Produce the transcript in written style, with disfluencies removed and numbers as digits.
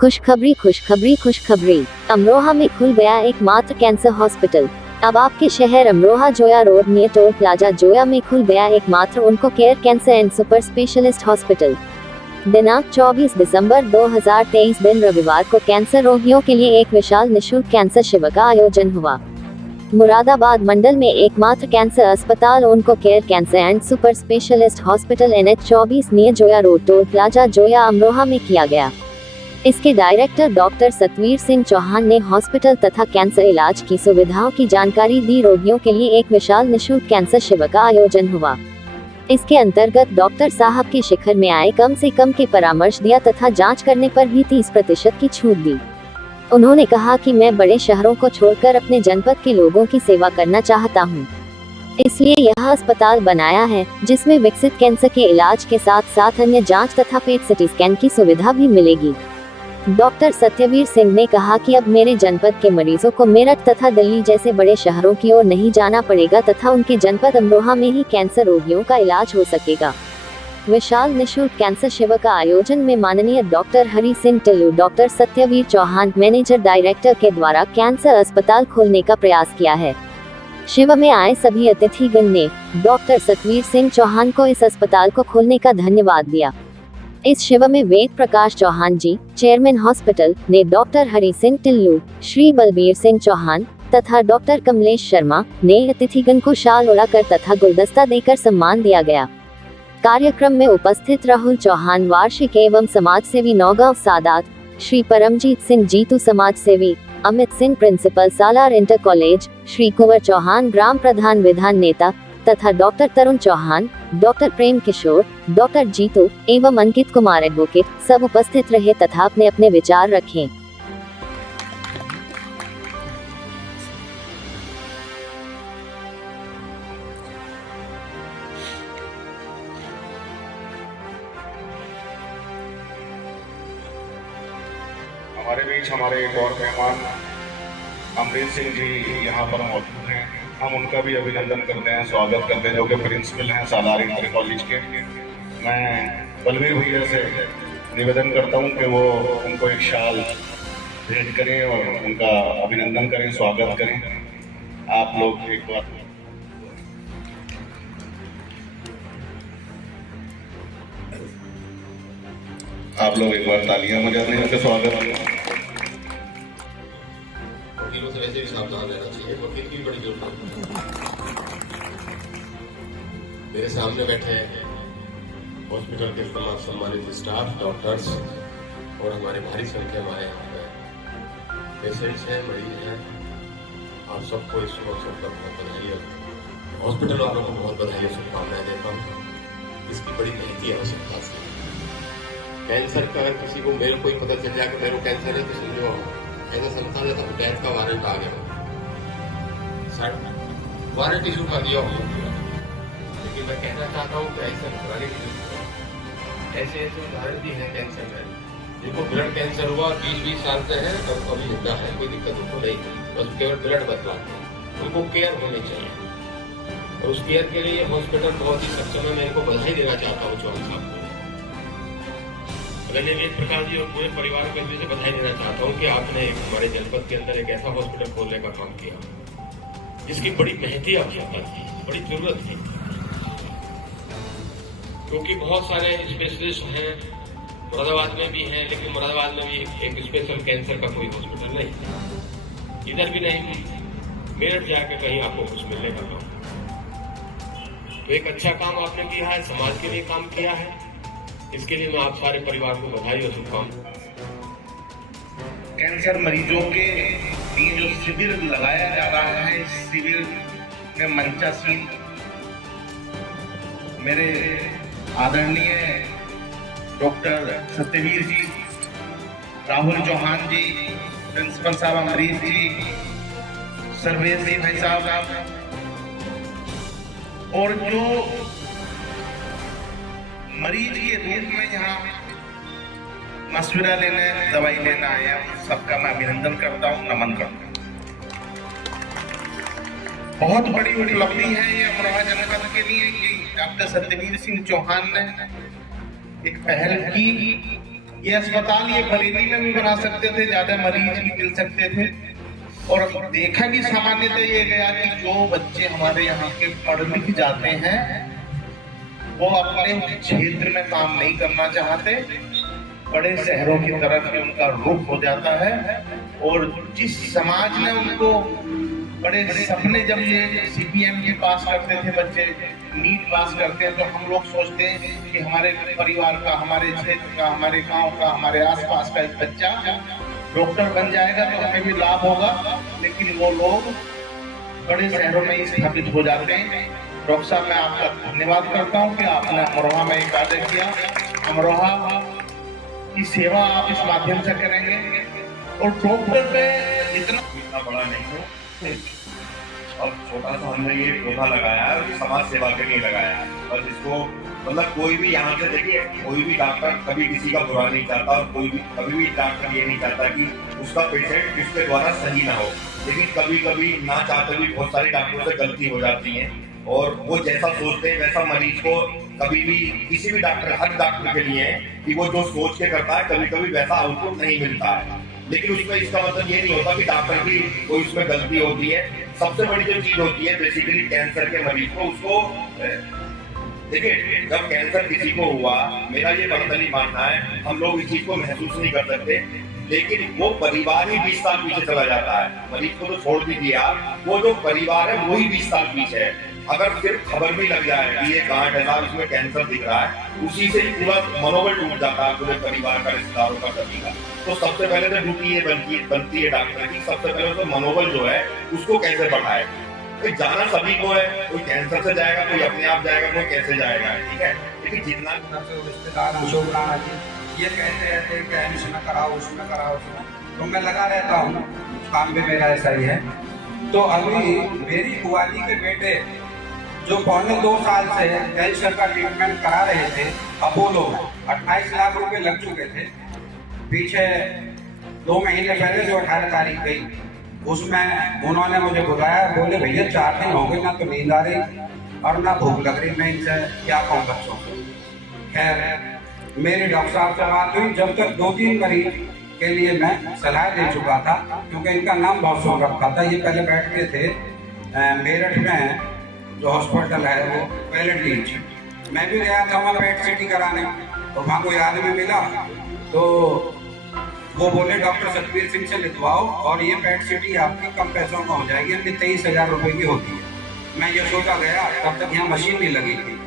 खुशखबरी खुशखबरी खुशखबरी। अमरोहा में खुल गया एकमात्र कैंसर हॉस्पिटल। अब आपके शहर Amroha Zoya road near toll plaza Zoya में खुल गया एकमात्र उनको care cancer and super specialist hospital. दिनांक 24 दिसंबर 2023 दिन रविवार को कैंसर रोगियों के लिए एक विशाल निःशुल्क कैंसर शिविर का आयोजन हुआ। मुरादाबाद मंडल में एकमात्र कैंसर अस्पताल उनको care cancer and super specialist hospital NH 24 near Zoya road toll plaza Zoya Amroha में किया गया। इसके डायरेक्टर डॉक्टर सतवीर सिंह चौहान ने हॉस्पिटल तथा कैंसर इलाज की सुविधाओं की जानकारी दी। रोगियों के लिए एक विशाल निःशुल्क कैंसर शिविर का आयोजन हुआ। इसके अंतर्गत डॉक्टर साहब के शिखर में आए कम से कम के परामर्श दिया तथा जांच करने पर भी 30% की छूट दी। उन्होंने कहा कि मैं बड़े शहरों को छोड़कर अपने जनपद के लोगों की सेवा करना चाहता हूं। इसलिए यह अस्पताल बनाया है जिसमें विकसित कैंसर के इलाज के साथ साथ अन्य जांच तथा पेट सिटी स्कैन की सुविधा भी मिलेगी। डॉक्टर सत्यवीर सिंह ने कहा कि अब मेरे जनपद के मरीजों को मेरठ तथा दिल्ली जैसे बड़े शहरों की ओर नहीं जाना पड़ेगा तथा उनके जनपद अमरोहा में ही कैंसर रोगियों का इलाज हो सकेगा। विशाल निःशुल्क कैंसर शिविर का आयोजन में माननीय doctor Hari Singh Tillu, doctor Satyaveer Chauhan, manager director के द्वारा कैंसर अस्पताल खोलने का प्रयास किया है। शिविर में आए सभी अतिथिगण ने डॉक्टर सतवीर सिंह चौहान को इस अस्पताल को खोलने का धन्यवाद दिया। इस शिविर में वेद प्रकाश चौहान जी, चेयरमैन हॉस्पिटल, ने डॉक्टर हरि सिंह टिल्लू, श्री बलबीर सिंह चौहान तथा डॉक्टर कमलेश शर्मा ने अतिथिगण को शाल उड़ाकर तथा गुलदस्ता देकर सम्मान दिया गया। कार्यक्रम में उपस्थित राहुल चौहान, वार्षिक एवं समाज सेवी नौगांव सादात, श्री परमजीत सिंह जीतू समाज सेवी, अमित सिंह प्रिंसिपल सालार इंटर कॉलेज, श्री कुंवर चौहान ग्राम प्रधान विधान नेता तथा डॉक्टर तरुण चौहान, डॉक्टर प्रेम किशोर, डॉक्टर जीतू एवं अंकित कुमार एडवोकेट सब उपस्थित रहे तथा अपने अपने विचार रखें। हमारे बीच हमारे एक और मेहमान अमरीत सिंह जी यहाँ पर मौजूद हैं। हम उनका भी अभिनंदन करते हैं, स्वागत करते हैं, जो कि प्रिंसिपल हैं सालार इंटर कॉलेज के। मैं बलवीर भैया से निवेदन करता हूँ कि वो उनको एक शाल भेंट करें और उनका अभिनंदन करें, स्वागत करें। आप लोग एक बार तालियां बजा दें उनके स्वागत में। वकीलों से वैसे भी सावधान रहना चाहिए, वकील की बड़ी जरूरत है। मेरे सामने बैठे हॉस्पिटल के तमाम सम्मानित स्टाफ, डॉक्टर्स और हमारे भारी संख्या में आए पेशेंट्स हैं, मरीज हैं। आप सबको इस अवसर पर बहुत बधाई और हॉस्पिटल वालों को बहुत बधाई और शुभकामनाएं देता हूँ। इसकी बड़ी महंगी आवश्यकता है। कैंसर का अगर किसी को मेरे को ही पता चल जाए कि मेरे को कैंसर है तो समझो ऐसा समझा जाता है डेथ का वारंट आ गया, वारंट इशू कर दिया हो। लेकिन मैं कहना चाहता हूँ कि ऐसा घबराने की जरूरत है। ऐसे ऐसे उदाहरण भी है कैंसर में, जिनको ब्लड कैंसर हुआ 20-20 साल से है और अभी जिंदा है, कोई दिक्कत उनको नहीं, बस केवल ब्लड बदलाते हैं। उनको केयर होनी चाहिए और उस केयर के लिए हॉस्पिटल बहुत ही सक्षम है। मैं इनको बधाई देना चाहता हूँ चौहान साहब को, वेद प्रकाश जी और पूरे परिवार को से बधाई देना चाहता हूँ कि आपने हमारे जनपद के अंदर एक ऐसा हॉस्पिटल खोलने का काम किया जिसकी बड़ी महती आवश्यकता थी, बड़ी जरूरत थी। क्योंकि बहुत सारे स्पेशलिस्ट हैं, मुरादाबाद में भी हैं, लेकिन मुरादाबाद में भी एक स्पेशल कैंसर का कोई हॉस्पिटल नहीं, इधर भी नहीं, मेरठ जाके कहीं आपको कुछ मिलने का काम। तो एक अच्छा काम आपने किया है, समाज के लिए काम किया है। इसके लिए मैं आप सारे परिवार को बधाई और शुभकामनाएं। कैंसर मरीजों के लिए जो शिविर लगाया जा रहा है, इस शिविर में मंचासीन मेरे आदरणीय डॉक्टर सत्यवीर जी, राहुल चौहान जी, प्रिंसिपल साहब अमरीत जी, सर्वेश जी भाई साहब, और जो मरीज के रूप में यहाँ मशवरा लेने, दवाई लेना आया, सबका मैं अभिनंदन करता हूँ, नमन करता हूँ। बहुत बड़ी उपलब्धि है ये अमरोहा जनपद के लिए कि डॉक्टर सत्यवीर सिंह चौहान ने एक पहल की ये अस्पताल ये बरेली में भी बना सकते थे, ज्यादा मरीज भी मिल सकते थे। और देखा भी सामान्यतः ये गया कि जो बच्चे हमारे यहाँ के पढ़ लिख जाते हैं वो अपने क्षेत्र में काम नहीं करना चाहते, बड़े शहरों की तरफ ही उनका रुख हो जाता है। और जिस समाज ने उनको बड़े सपने, जब ये CPME पास करते थे बच्चे, नीट पास करते हैं, तो हम लोग सोचते हैं कि हमारे परिवार का, हमारे क्षेत्र का, हमारे गांव का, हमारे आसपास का एक बच्चा डॉक्टर बन जाएगा तो हमें भी लाभ होगा। लेकिन वो लोग बड़े शहरों में ही स्थापित हो जाते हैं। डॉक्टर साहब, मैं आपका धन्यवाद करता हूँ कि आपने अमरोहा में एक कार्य किया। अमरोहा की सेवा आप इस माध्यम से करेंगे। और डॉक्टर पे इतना बड़ा नहीं हो और छोटा सा हमने ये पौधा लगाया है, समाज सेवा के लिए लगाया है। बस इसको मतलब कोई भी यहाँ से देखिए, कोई भी डॉक्टर कभी किसी का बुरा नहीं चाहता और कोई भी कभी भी डॉक्टर ये नहीं चाहता कि उसका पेशेंट किसके द्वारा सही ना हो। लेकिन कभी कभी ना चाहते भी बहुत सारी डॉक्टरों से गलती हो जाती है और वो जैसा सोचते हैं वैसा मरीज को कभी भी, किसी भी डॉक्टर, हर डॉक्टर के लिए कि वो जो सोच के करता है कभी कभी वैसा आउटपुट नहीं मिलता है। लेकिन उसमें इसका मतलब ये नहीं होता कि डॉक्टर की कोई उसमें गलती होती है। सबसे बड़ी जो चीज होती है बेसिकली कैंसर के मरीज को, उसको देखिए, जब कैंसर किसी को हुआ, मेरा ये पर्सनली मानना है, हम लोग इस चीज को महसूस नहीं कर सकते, लेकिन वो परिवार ही 20 साल पीछे चला जाता है। मरीज को तो छोड़ दीजिए आप, वो जो परिवार है वही 20 साल पीछे है। अगर सिर्फ खबर भी लग जाए कि ये गांठ है साहब, इसमें कैंसर दिख रहा है, उसी से ही पूरा मनोबल टूट जाता है पूरे परिवार का, रिश्तेदारों का, सभी का। तो सबसे पहले तो ड्यूटी ये बनती है डॉक्टर की, सबसे पहले तो मनोबल जो है उसको कैसे बढ़ाए। कोई जाना सभी को है, कोई कैंसर से जाएगा, कोई अपने आप जाएगा, कोई कैसे जाएगा, ठीक है। लेकिन जितना रिश्तेदार अशोक राणा जी ये कहते रहते हैं कि इसमें कराओ, उसमें कराओ, उसमें, तो मैं लगा रहता हूँ, काम भी मेरा ऐसा ही है। तो अभी मेरी बुआ जी के बेटे जो पौने 2 साल से कैंसर का ट्रीटमेंट करा रहे थे अपोलो में, 28 लाख रुपए लग चुके थे। पीछे 2 महीने पहले जो 18 तारीख गई, उसमें उन्होंने मुझे बुलाया, बोले भैया 4 दिन हो गए, ना तो नींद आ रही और ना भूख लग रही, मैं इनसे क्या कहूँ बच्चों को। खैर मेरी डॉक्टर साहब से बात हुई, जब तक 2-3 मरीज के लिए मैं सलाह दे चुका था, क्योंकि इनका नाम बहुत सुन रखा था। ये पहले बैठते थे मेरठ में जो हॉस्पिटल है वो पैलेटीज, मैं भी गया था वहाँ पेट सीटी कराने, और वहाँ कोई आदमी मिला तो वो बोले डॉक्टर सतबीर सिंह से लिखवाओ और ये पेट सीटी आपकी कम पैसों में हो जाएगी, 23,000 रुपए की होती है। मैं ये सोचा गया, तब तक यहाँ मशीन नहीं लगी थी।